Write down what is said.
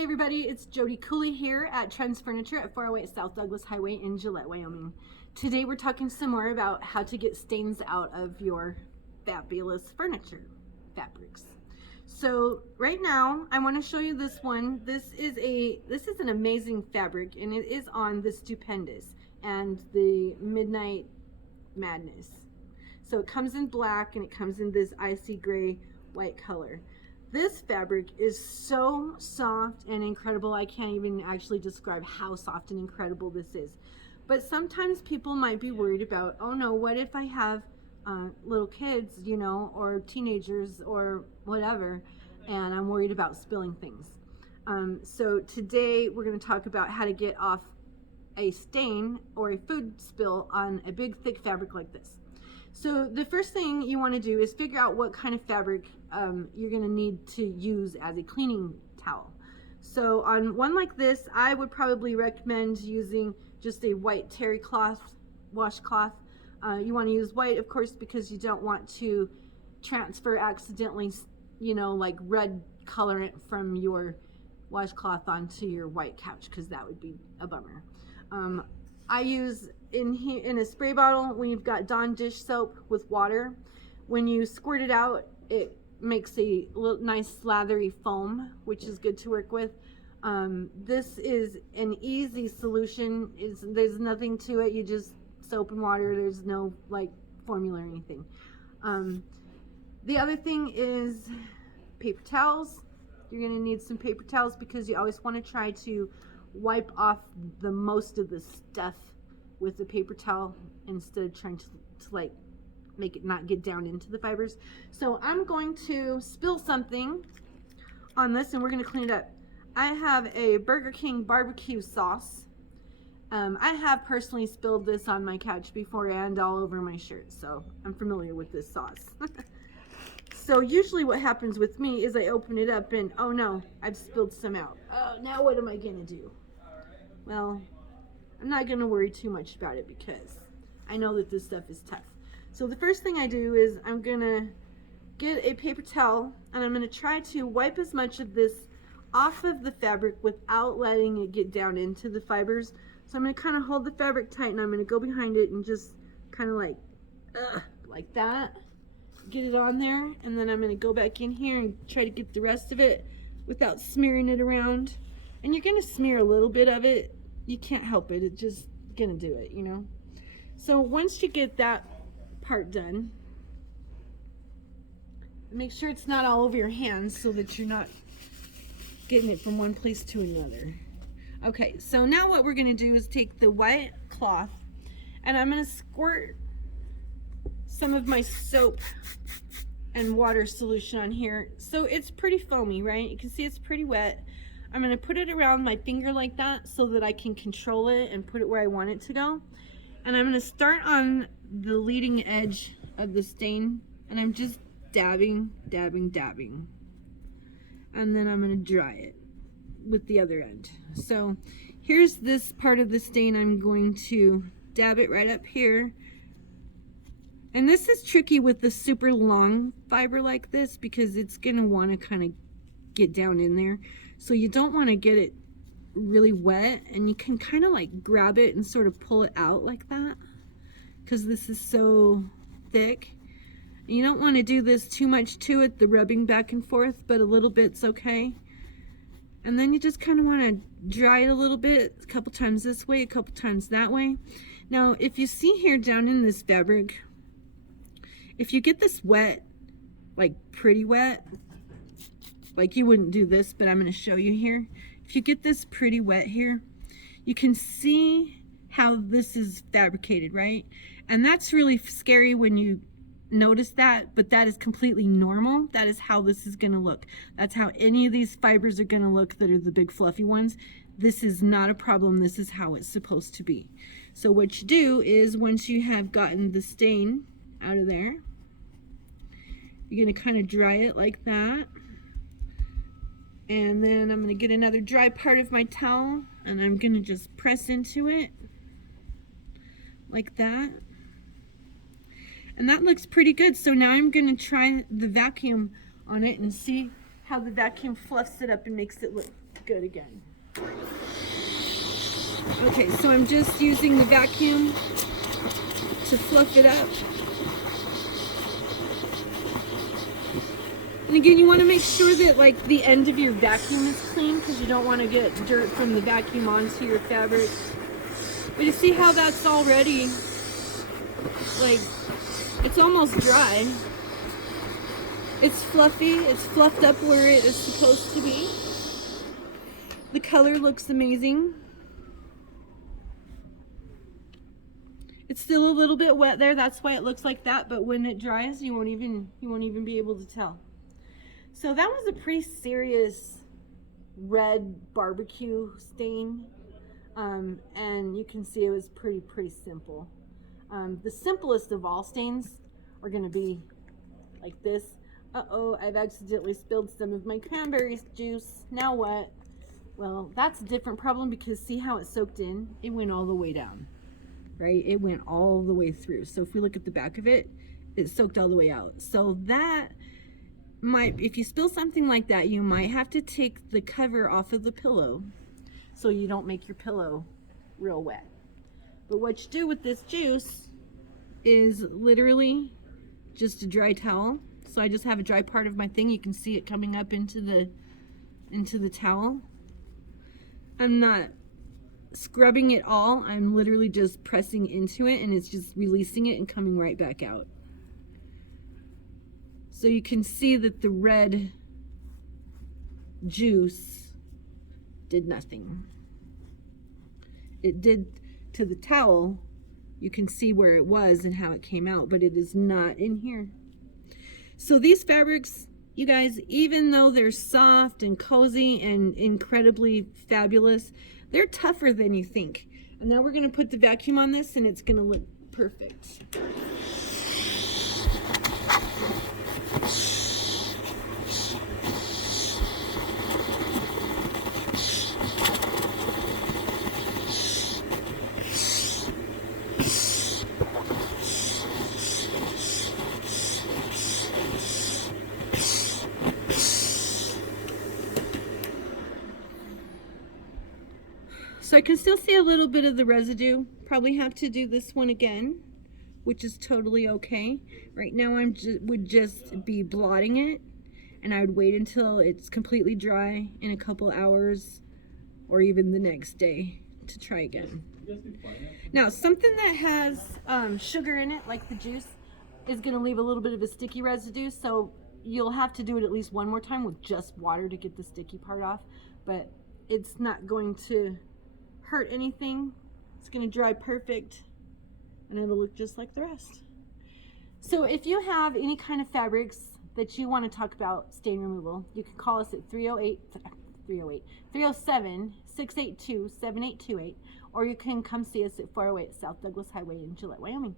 Hey everybody, it's Jodi C here at Trends Furniture at 408 South Douglas Highway in Gillette, Wyoming. Today we're talking some more about how to get stains out of your fabulous furniture fabrics. So right now I want to show you this one. This is an amazing fabric, and it is on the Stupendous and the Midnight Madness. So it comes in black and it comes in this icy gray white color. This fabric is so soft and incredible. I can't even actually describe how soft and incredible this is. But sometimes people might be worried about, oh no, what if I have little kids, you know, or teenagers or whatever, and I'm worried about spilling things. So today we're going to talk about how to get off a stain or a food spill on a big thick fabric like this. So the first thing you want to do is figure out what kind of fabric you're going to need to use as a cleaning towel. So on one like this, I would probably recommend using just a white terry cloth, washcloth. You want to use white, of course, because you don't want to transfer accidentally, you know, like red colorant from your washcloth onto your white couch, because that would be a bummer. I use in a spray bottle, when you've got Dawn dish soap with water, when you squirt it out, it makes a little nice slathery foam, which is good to work with. This is an easy solution. There's nothing to it. You just soap and water. There's no like formula or anything. The other thing is paper towels. You're going to need some paper towels because you always want to try to wipe off the most of the stuff with the paper towel instead of trying to like make it not get down into the fibers. So I'm going to spill something on this and we're going to clean it up. I have a Burger King barbecue sauce. I have personally spilled this on my couch before and all over my shirt, so I'm familiar with this sauce. So usually what happens with me is I open it up and oh no, I've spilled some out. Oh, now what am I gonna do? Well, I'm not gonna worry too much about it because I know that this stuff is tough. So the first thing I do is I'm gonna get a paper towel and I'm gonna try to wipe as much of this off of the fabric without letting it get down into the fibers. So I'm gonna kind of hold the fabric tight and I'm gonna go behind it and just kind of like that. Get it on there, and then I'm going to go back in here and try to get the rest of it without smearing it around. And you're going to smear a little bit of it. You can't help it. It's just going to do it, you know. So once you get that part done, make sure it's not all over your hands so that you're not getting it from one place to another. Okay, so now what we're going to do is take the white cloth and I'm going to squirt some of my soap and water solution on here. So it's pretty foamy, right? You can see it's pretty wet. I'm going to put it around my finger like that so that I can control it and put it where I want it to go. And I'm going to start on the leading edge of the stain and I'm just dabbing. And then I'm going to dry it with the other end. So here's this part of the stain. I'm going to dab it right up here. And this is tricky with the super long fiber like this because it's going to want to kind of get down in there. So you don't want to get it really wet, and you can kind of like grab it and sort of pull it out like that because this is so thick. And you don't want to do this too much to it, the rubbing back and forth, but a little bit's okay. And then you just kind of want to dry it a little bit, a couple times this way, a couple times that way. Now, if you see here down in this fabric, if you get this wet, like pretty wet, like you wouldn't do this, but I'm going to show you here. If you get this pretty wet here, you can see how this is fabricated, right? And that's really scary when you notice that, but that is completely normal. That is how this is going to look. That's how any of these fibers are going to look that are the big fluffy ones. This is not a problem. This is how it's supposed to be. So what you do is once you have gotten the stain out of there, you're going to kind of dry it like that. And then I'm going to get another dry part of my towel and I'm going to just press into it like that. And that looks pretty good. So now I'm going to try the vacuum on it and see how the vacuum fluffs it up and makes it look good again. Okay, so I'm just using the vacuum to fluff it up. And again, you want to make sure that like the end of your vacuum is clean, because you don't want to get dirt from the vacuum onto your fabric. But you see how that's already, like, it's almost dry. It's fluffy, it's fluffed up where it is supposed to be. The color looks amazing. It's still a little bit wet there, that's why it looks like that, but when it dries, you won't even be able to tell. So that was a pretty serious red barbecue stain. And you can see it was pretty simple. The simplest of all stains are going to be like this. Uh-oh, I've accidentally spilled some of my cranberry juice. Now what? Well, that's a different problem, because see how it soaked in? It went all the way down, right? It went all the way through. So if we look at the back of it, it soaked all the way out. So that might, if you spill something like that, you might have to take the cover off of the pillow so you don't make your pillow real wet. But what you do with this juice is literally just a dry towel. So I just have a dry part of my thing. You can see it coming up into the towel. I'm not scrubbing it all. I'm literally just pressing into it, and it's just releasing it and coming right back out. So you can see that the red juice did nothing. It did to the towel. You can see where it was and how it came out, but it is not in here. So these fabrics, you guys, even though they're soft and cozy and incredibly fabulous, they're tougher than you think. And now we're going to put the vacuum on this, and it's going to look perfect. So I can still see a little bit of the residue. Probably have to do this one again, which is totally okay. Right now I would just be blotting it, and I would wait until it's completely dry in a couple hours or even the next day to try again. Now, something that has sugar in it, like the juice, is going to leave a little bit of a sticky residue, so you'll have to do it at least one more time with just water to get the sticky part off, but it's not going to hurt anything. It's going to dry perfect, and it'll look just like the rest. So if you have any kind of fabrics that you want to talk about stain removal, you can call us at 307-682-7828, or you can come see us at 408 South Douglas Highway in Gillette, Wyoming.